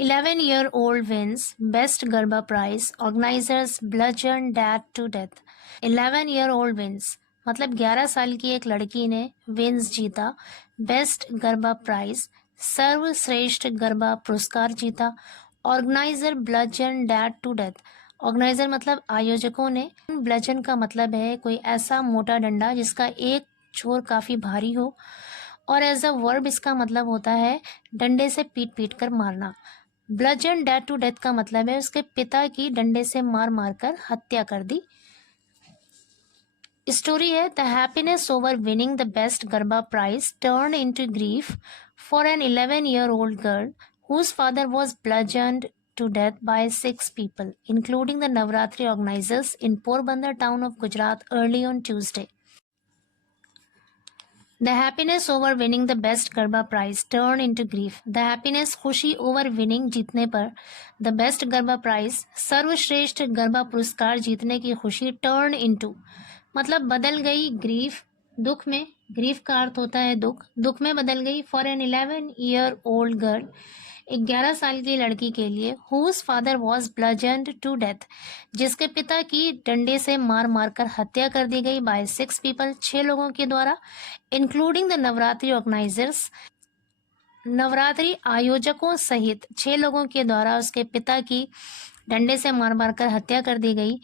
11-year-old wins Best Garba Prize. Organizers bludgeon dad to death. 11-year-old wins मतलब 11 साल की एक लड़की ने विंस जीता, बेस्ट गरबा प्राइज सर्वश्रेष्ठ गरबा पुरस्कार जीता। Organiser bludgeon dead to death. Organiser मतलब आयोजकों ने, ब्लजन का मतलब है कोई ऐसा मोटा डंडा जिसका एक छोर काफी भारी हो, और एज अ वर्ब इसका मतलब होता है डंडे से पीट पीट कर मारना। ब्लजन डैड टू डेथ का मतलब है उसके पिता की डंडे से मार मार कर हत्या कर दी। स्टोरी है the happiness over winning the best garba prize turn into grief for an 11-year-old girl whose father was bludgeoned to death by 6 people, including the Navratri organizers in Porbandar town of Gujarat early on Tuesday. The happiness over winning the best garba prize turned into grief. The happiness खुशी over winning जीतने पर, the best garba prize सर्वश्रेष्ठ गरबा पुरस्कार जीतने की खुशी turned into मतलब बदल गई grief दुख में। grief का अर्थ होता है दुख, दुख में बदल गई for an 11-year-old girl 11 साल की लड़की के लिए whose father was bludgeoned to death जिसके पिता की डंडे से मार मार कर हत्या कर दी गई by 6 people 6 लोगों के द्वारा, including the Navratri organisers Navratri आयोजकों सहित 6 लोगों के द्वारा उसके पिता की डंडे से मार मार कर हत्या कर दी गई।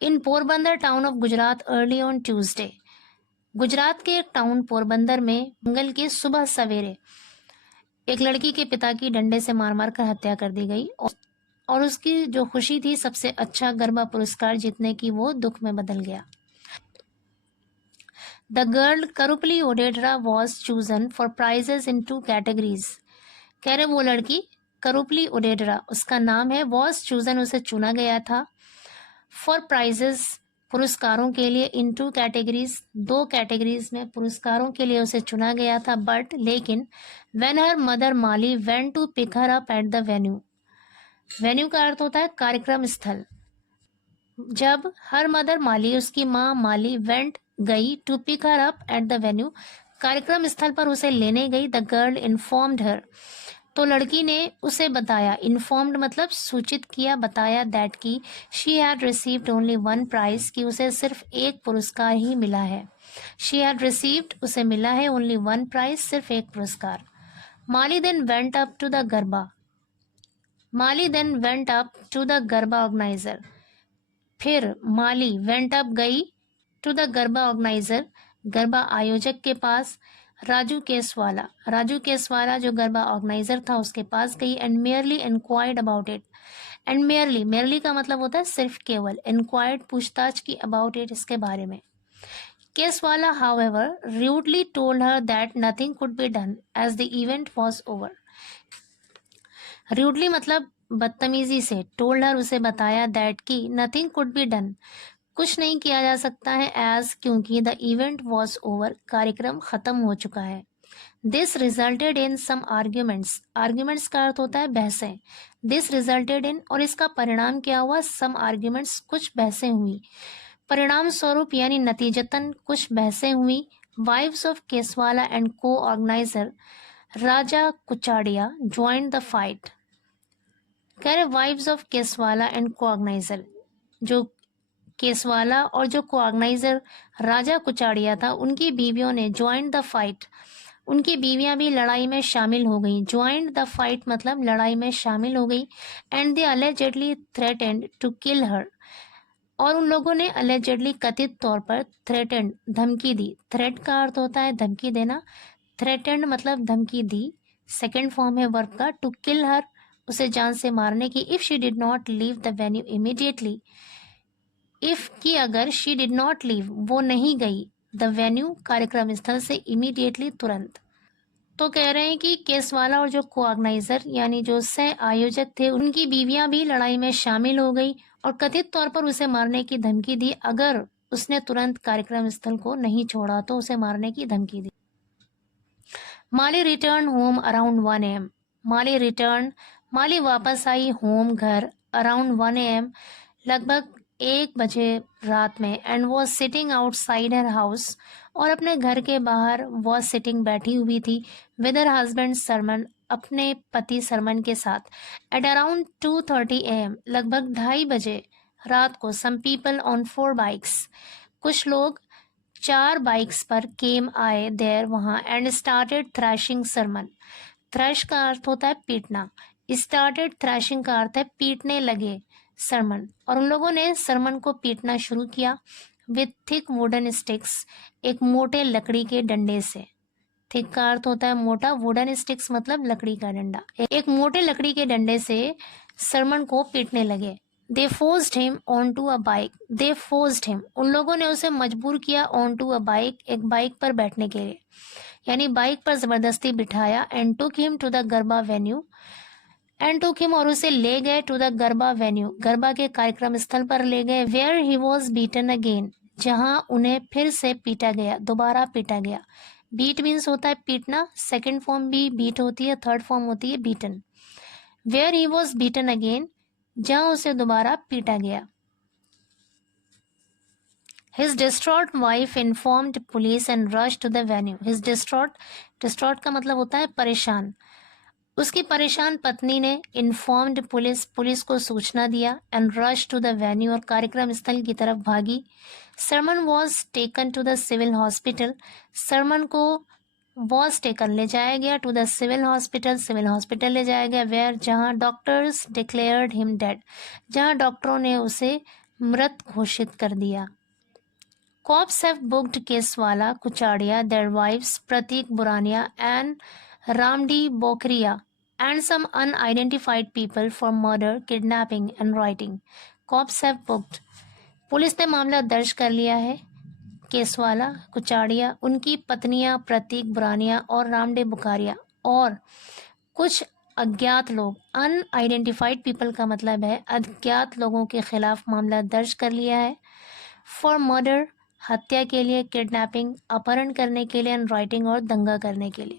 In Porbandar town of Gujarat early on Tuesday Gujarat के एक टाउन पोरबंदर में मंगल की सुबह सवेरे एक लड़की के पिता की डंडे से मार मार कर हत्या कर दी गई, और उसकी जो खुशी थी सबसे अच्छा गरबा पुरस्कार जीतने की वो दुख में बदल गया। The girl Karupali Odedra was chosen for prizes in 2 categories. कह रहे वो लड़की करुपली ओडेड्रा उसका नाम है, वॉज चूजन उसे चुना गया था, फॉर प्राइजेस पुरस्कारों के लिए, इन 2 कैटेगरीज 2 कैटेगरीज में पुरस्कारों के लिए उसे चुना गया था, बट लेकिन when her mother Mali went to pick her up at the venue. Venue का अर्थ होता है कार्यक्रम स्थल। जब हर मदर माली उसकी माँ माली वेंट गई to pick her up at the venue कार्यक्रम स्थल पर उसे लेने गई, द गर्ल इन्फॉर्म्ड हर तो लड़की ने उसे बताया, इन्फॉर्म्ड मतलब सूचित किया, बताया, दैट की she had received only 1 prize कि उसे सिर्फ एक पुरस्कार ही मिला है। शी हैड रिसीव्ड उसे मिला है ओनली 1 प्राइज सिर्फ एक पुरस्कार। Mali then went up to the garba Mali then went up to the garba organiser फिर माली वेंट अप गई to the garba organiser garba आयोजक के पास, राजू केसवाला जो गरबा ऑर्गेनाइजर था उसके पास गई, and merely inquired about it. And merely का मतलब होता है सिर्फ केवल, इंक्वायर्ड पूछताछ की, अबाउट इट इसके बारे में। Keswala however rudely told her that nothing could be done as the event was over. Rudely मतलब बदतमीजी से, टोल्ड हर उसे बताया, दैट की नथिंग कुड बी डन कुछ नहीं किया जा सकता है, एज क्योंकि द इवेंट वॉज ओवर कार्यक्रम खत्म हो चुका है। This resulted in some arguments का अर्थ होता है बहसें। दिस रिजल्टेड इन और इसका परिणाम क्या हुआ, सम आर्ग्यूमेंट्स कुछ बहसें हुई, परिणाम स्वरूप यानी नतीजतन कुछ बहसें हुई। Wives of Keswala and co-organiser Raja Kuchadiya joined the fight. कह रहे wives of Keswala and co-organiser जो केसवाला और जो कोऑर्गेनाइजर राजा कुचाड़िया था उनकी बीवियों ने ज्वाइंड द फाइट उनकी बीवियां भी लड़ाई में शामिल हो गई। ज्वाइंड द फाइट मतलब लड़ाई में शामिल हो गई। And they allegedly threatened to kill her और उन लोगों ने अलेजेडली कथित तौर पर थ्रेटेंड धमकी दी। थ्रेट का अर्थ होता है धमकी देना, थ्रेटेंड मतलब धमकी दी, सेकेंड फॉर्म है वर्ब का, टू किल हर उसे जान से मारने की, if she did not leave the venue immediately if की अगर शी डिड नॉट लीव वो नहीं गई द वेन्यू कार्यक्रम स्थल से इमीडिएटली तुरंत। तो कह रहे हैं कि केसवाला और जो कोऑर्गेनाइजर यानी जो सह आयोजक थे उनकी बीवियां भी लड़ाई में शामिल हो गई और कथित तौर पर उसे मारने की धमकी दी, अगर उसने तुरंत कार्यक्रम स्थल को नहीं छोड़ा तो उसे मारने की धमकी दी। माली रिटर्न होम अराउंड 1 AM। माली वापस आई होम घर अराउंड 1 AM लगभग 1 बजे रात में, and was sitting outside her house और अपने घर के बाहर वॉज सिटिंग बैठी हुई थी, विद हर हस्बैंड अपने पति सरमन के साथ एट अराउंड 2:30 AM, लगभग 2:30 बजे रात को, सम पीपल ऑन 4 बाइक्स, कुछ लोग 4 बाइक्स पर केम आए देर वहां and started thrashing Sarman. Thrash का अर्थ होता है पीटना, स्टार्टेड थ्रैशिंग का अर्थ है पीटने लगे सरमन, और उन लोगों ने सरमन को पीटना शुरू किया विथ थिक वुडन स्टिक्स, एक मोटे लकड़ी के डंडे से। थिक का अर्थ होता है मोटा, वुडन स्टिक्स मतलब लकड़ी का डंडा, एक मोटे लकड़ी के डंडे से सरमन को पीटने लगे। They forced him on to a bike, they forced him, उन लोगों ने उसे मजबूर किया ऑन टू अ बाइक, एक बाइक पर बैठने के लिए, यानी बाइक पर जबरदस्ती बिठाया। And took him to the garba venue, and took him, और उसे ले गए to the garba venue, garba के कार्यक्रम स्थल पर ले गए। Where he was beaten again, जहां उन्हें फिर से पीटा गया, दोबारा पीटा गया। बीट मीन्स होता है पीटना, सेकंड फॉर्म भी बीट होती है, थर्ड फॉर्म होती है beaten. Where he was beaten again, जहां उसे दोबारा पीटा गया। His distraught wife informed police and rushed to the venue. His distraught का मतलब होता है परेशान। उसकी परेशान पत्नी ने इन्फॉर्म्ड पुलिस को सूचना दिया and rush to the venue, और कार्यक्रम स्थल की तरफ भागी। Sarman was taken to the civil hospital, Sarman को वॉज टेकन ले जाया गया टू द सिविल हॉस्पिटल ले जाया गया। वेयर, जहां डॉक्टर्स डिक्लेयर्ड हिम डेड, जहां डॉक्टरों ने उसे मृत घोषित कर दिया। Cops have booked Keswala, Kuchadia, their wives Pratik Burania and Ramdi Bokria, and some unidentified people for murder, kidnapping and rioting. Cops have booked. Police ने मामला दर्ज कर लिया है। केसवाला, कुचाड़िया, उनकी पत्नियां प्रतीक बुरानिया और रामडे बुखारिया और कुछ अज्ञात लोग, अनआइडेंटिफाइड पीपल का मतलब है अज्ञात लोगों के खिलाफ मामला दर्ज कर लिया है। फॉर मर्डर, हत्या के लिए, किडनैपिंग अपहरण करने के लिए, एंड राइटिंग और दंगा करने के लिए।